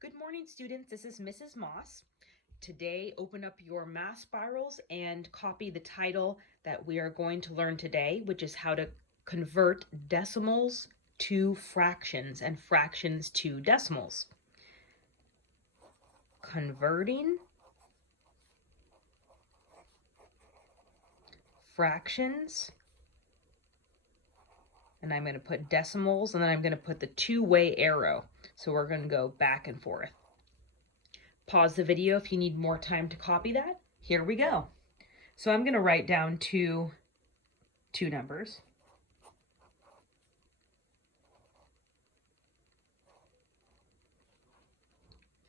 Good morning, students. This is Mrs. Moss. Today, open up your math spirals and copy the title that we are going to learn today, which is how to convert decimals to fractions and fractions to decimals. Converting fractions, and I'm going to put decimals, and then I'm going to put the two-way arrow. So we're going to go back and forth. Pause the video if you need more time to copy that. Here we go. So I'm going to write down two numbers.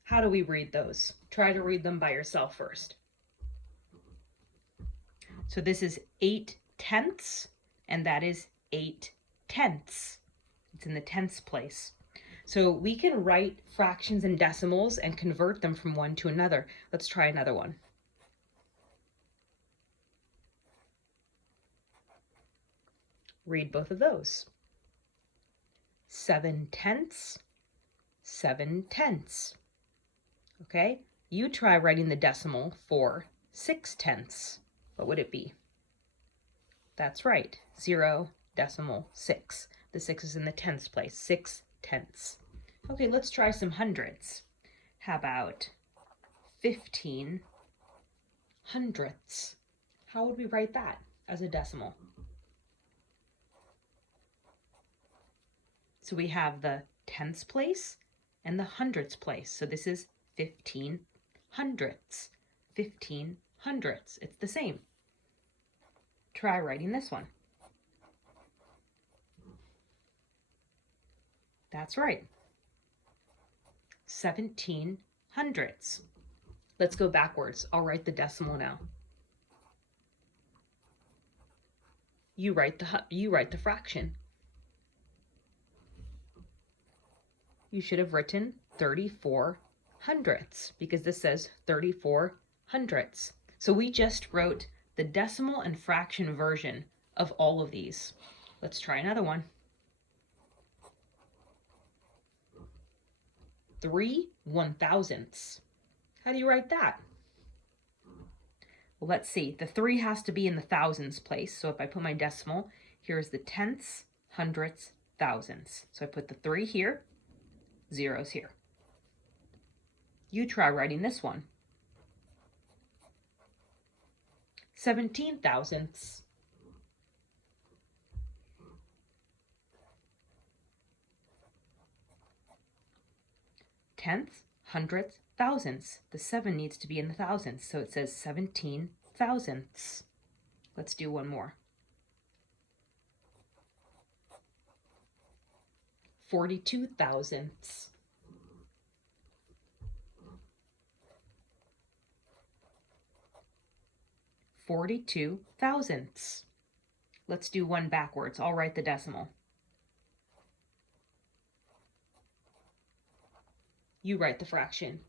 How do we read those? Try to read them by yourself first. So this is 8/10, and that is 8/10. It's in the tenths place. So we can write fractions and decimals and convert them from one to another. Let's try another one. Read both of those. 7/10, 7/10. Okay, you try writing the decimal for 6/10. What would it be? That's right, 0.6. The 6 is in the tenths place, 6/10. Okay, let's try some hundreds. How about 15 hundredths? How would we write that as a decimal? So we have the tenths place and the hundredths place. So this is 15 hundredths. 15 hundredths. It's the same. Try writing this one. That's right. 17 hundredths. Let's go backwards. I'll write the decimal now. You write the fraction. You should have written 34 hundredths because this says 34 hundredths. So we just wrote the decimal and fraction version of all of these. Let's try another one. 3/1000ths. How do you write that? Well, let's see. The 3 has to be in the thousands place. So if I put my decimal, here's the tenths, hundredths, thousands. So I put the 3 here, zeros here. You try writing this one. 17 thousandths. Tenths, hundredths, thousandths. The 7 needs to be in the thousands, so it says 17 thousandths. Let's do one more. 42 thousandths. 42 thousandths. Let's do one backwards. I'll write the decimal. You write the fraction.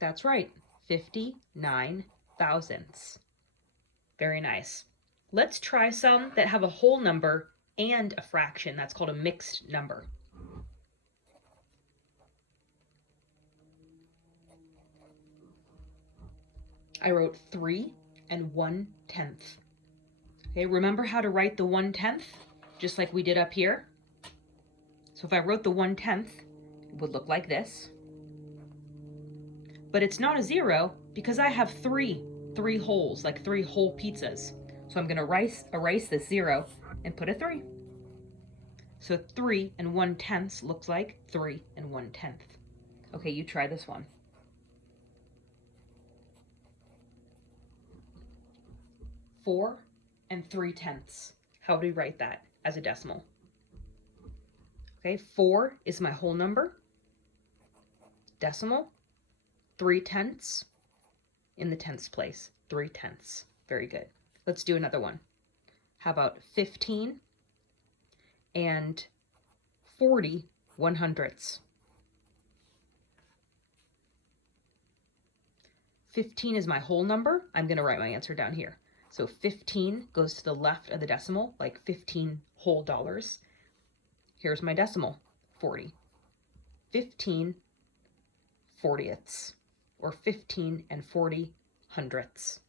That's right, 59 thousandths. Very nice. Let's try some that have a whole number and a fraction. That's called a mixed number. I wrote 3 and 1/10. Okay, remember how to write the 1/10, just like we did up here? So if I wrote the 1/10, it would look like this. But it's not a 0 because I have three holes, like 3 whole pizzas. So I'm gonna erase this 0 and put a 3. So 3 and 1/10 looks like 3 and 1/10. Okay, you try this one. 4 and 3/10. How do we write that as a decimal? Okay, 4 is my whole number. Decimal. 3/10 in the tenths place. 3/10. Very good. Let's do another one. How about 15 and 40 100ths? 15 is my whole number. I'm going to write my answer down here. So 15 goes to the left of the decimal, like 15 whole dollars. Here's my decimal, 40. 15 40ths, or 15 and 40 hundredths.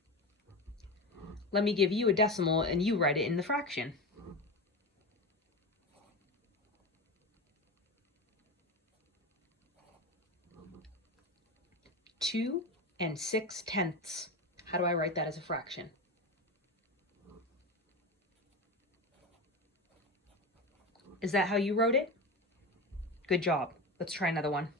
Let me give you a decimal and you write it in the fraction. 2 and 6/10. How do I write that as a fraction? Is that how you wrote it? Good job. Let's try another one.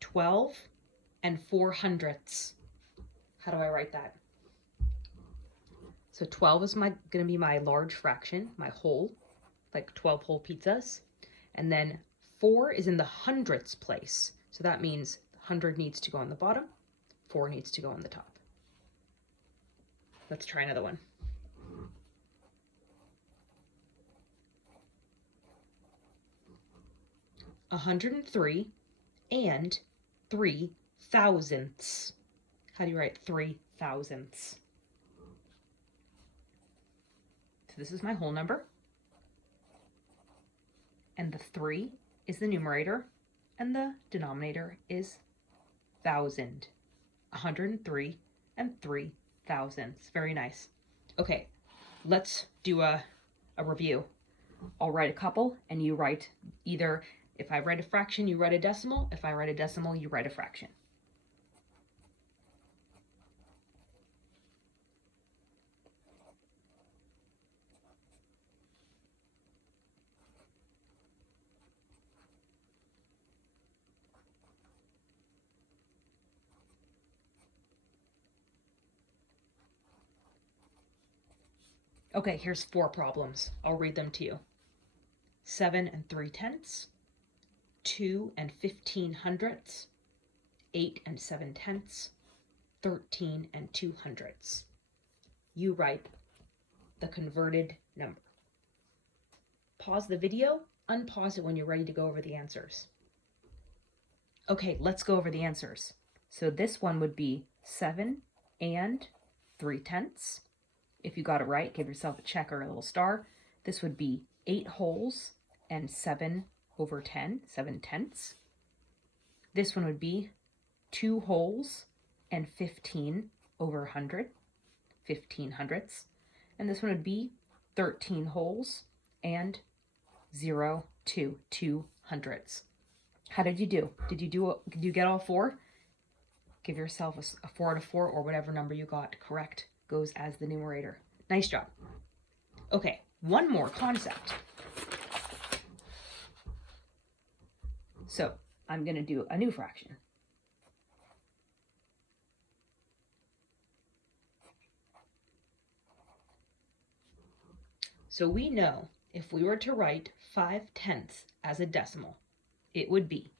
12 and 4/100ths. How do I write that? So 12 is going to be my large fraction, my whole, like 12 whole pizzas. And then 4 is in the hundredths place. So that means 100 needs to go on the bottom, 4 needs to go on the top. Let's try another one. 103 and 3/1000ths. How do you write 3/1000ths? So this is my whole number. And the 3 is the numerator, and the denominator is 1,000. 103 and 3/1000ths. Very nice. Okay, let's do a review. I'll write a couple, and you write either, if I write a fraction, you write a decimal. If I write a decimal, you write a fraction. Okay, here's 4 problems. I'll read them to you. 7 and 3/10, 2 and 15/100ths, 8 and 7/10, 13 and 2/100ths. You write the converted number. Pause the video, unpause it when you're ready to go over the answers. Okay, let's go over the answers. So this one would be 7 and 3/10. If you got it right, give yourself a check or a little star. This would be 8 wholes and 7/10, 7/10. This one would be 2 wholes and 15/100, 15/100ths. And this one would be 13 wholes and 0 to 2/100ths. How did you do? Did you get all 4? Give yourself a 4 out of 4, or whatever number you got correct goes as the numerator. Nice job. Okay, one more concept. So I'm going to do a new fraction. So we know if we were to write 5/10 as a decimal, it would be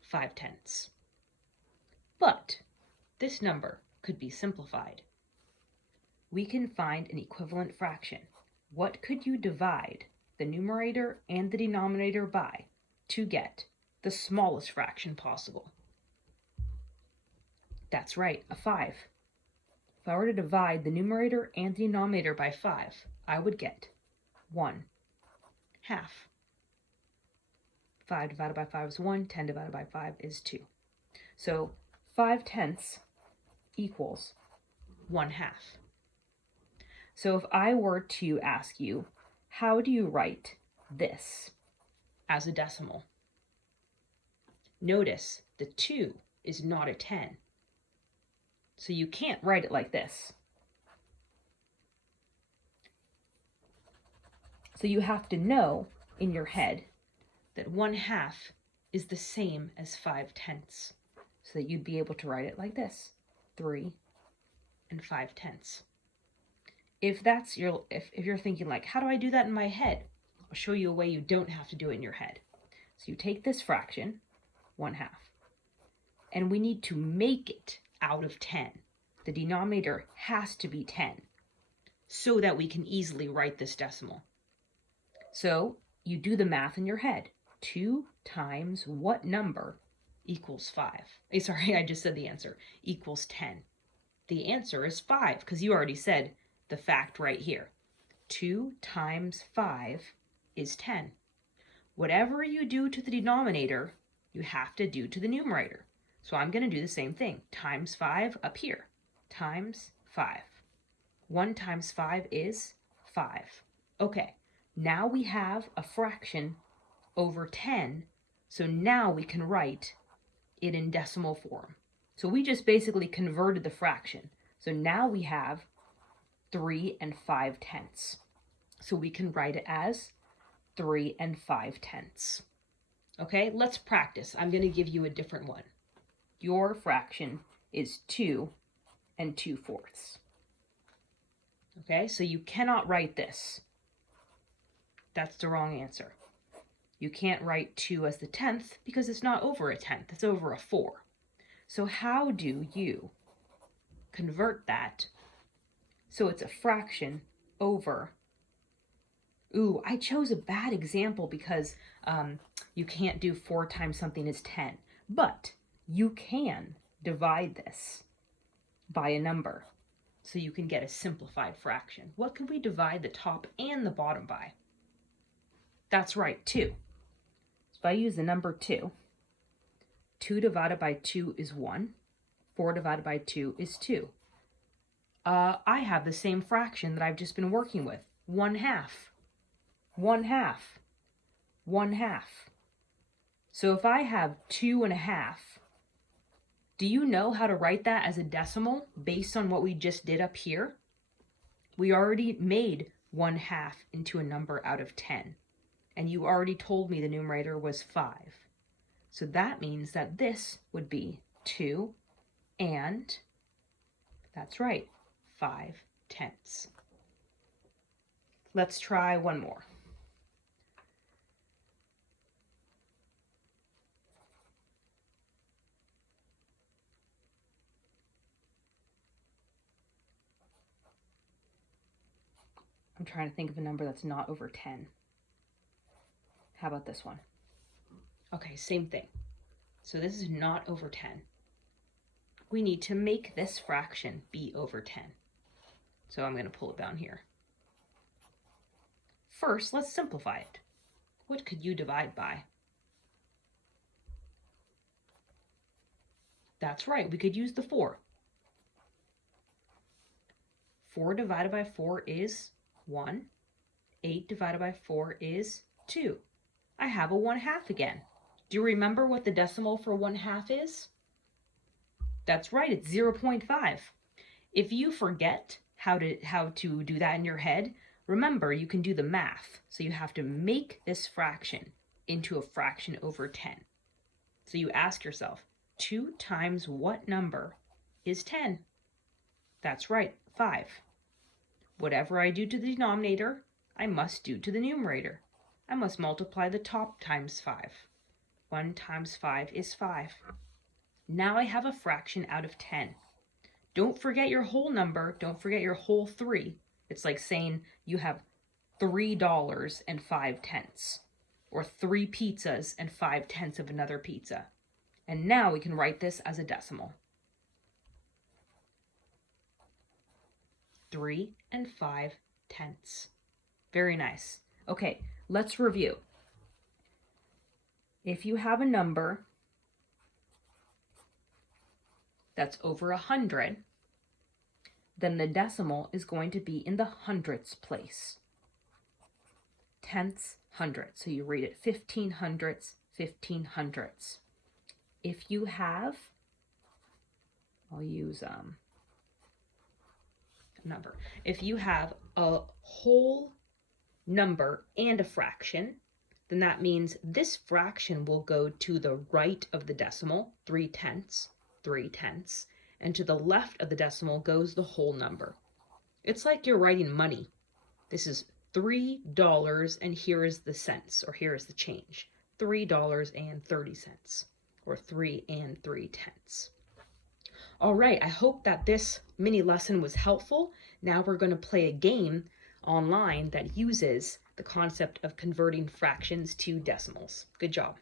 5/10. But this number could be simplified. We can find an equivalent fraction. What could you divide the numerator and the denominator by to get the smallest fraction possible? That's right, a 5. If I were to divide the numerator and the denominator by 5, I would get 1/2. 5 divided by 5 is 1, 10 divided by 5 is 2. So 5/10 equals 1/2. So if I were to ask you, how do you write this as a decimal? Notice the 2 is not a 10. So you can't write it like this. So you have to know in your head that 1/2 is the same as 5/10, so that you'd be able to write it like this: 3 and 5/10. If you're thinking like, how do I do that in my head? I'll show you a way you don't have to do it in your head. So you take this fraction, 1/2, and we need to make it out of 10. The denominator has to be 10 so that we can easily write this decimal. So you do the math in your head. 2 times what number equals 5? Sorry, I just said the answer. Equals 10. The answer is 5, because you already said the fact right here. 2 times 5 is 10. Whatever you do to the denominator, you have to do to the numerator. So I'm going to do the same thing. Times 5 up here. Times 5. 1 times 5 is 5. Okay, now we have a fraction over 10, so now we can write it in decimal form. So we just basically converted the fraction. So now we have 3 5/10. So we can write it as 3 5/10. Okay, let's practice. I'm going to give you a different one. Your fraction is 2 2/4. Okay, so you cannot write this. That's the wrong answer. You can't write 2 as the 10th because it's not over a 10th, it's over a 4. So how do you convert that so it's a fraction over? Ooh, I chose a bad example because you can't do 4 times something is 10. But you can divide this by a number so you can get a simplified fraction. What can we divide the top and the bottom by? That's right, 2. So if I use the number 2, 2 divided by 2 is 1. 4 divided by 2 is 2. I have the same fraction that I've just been working with. 1/2. 1/2. 1/2. So if I have 2 1/2, do you know how to write that as a decimal based on what we just did up here? We already made 1/2 into a number out of 10. And you already told me the numerator was 5. So that means that this would be 2 and, that's right, 5/10. Let's try one more. I'm trying to think of a number that's not over 10. How about this one? Okay, same thing. So this is not over 10. We need to make this fraction be over 10. So I'm going to pull it down here. First, let's simplify it. What could you divide by? That's right, we could use the 4. 4 divided by 4 is 1. 8 divided by 4 is 2. I have a 1/2 again. Do you remember what the decimal for 1/2 is? That's right, it's 0.5. If you forget how to do that in your head, remember you can do the math. So you have to make this fraction into a fraction over 10. So you ask yourself, 2 times what number is 10? That's right, 5. Whatever I do to the denominator, I must do to the numerator. I must multiply the top times 5. 1 times 5 is 5. Now I have a fraction out of 10. Don't forget your whole number. Don't forget your whole 3. It's like saying you have $3 and 5/10, or 3 pizzas and 5/10 of another pizza. And now we can write this as a decimal. 3 5/10. Very nice. Okay, let's review. If you have a number that's over 100, then the decimal is going to be in the hundredths place. Tenths, hundredths. So you read it 1500ths, 1500ths. If you have, I'll use a number. If you have a whole number and a fraction, then that means this fraction will go to the right of the decimal, 3/10, 3/10, and to the left of the decimal goes the whole number. It's like you're writing money. This is $3 and here is the cents, or here is the change. $3.30, or 3 3/10. All right, I hope that this mini lesson was helpful. Now we're going to play a game online that uses the concept of converting fractions to decimals. Good job.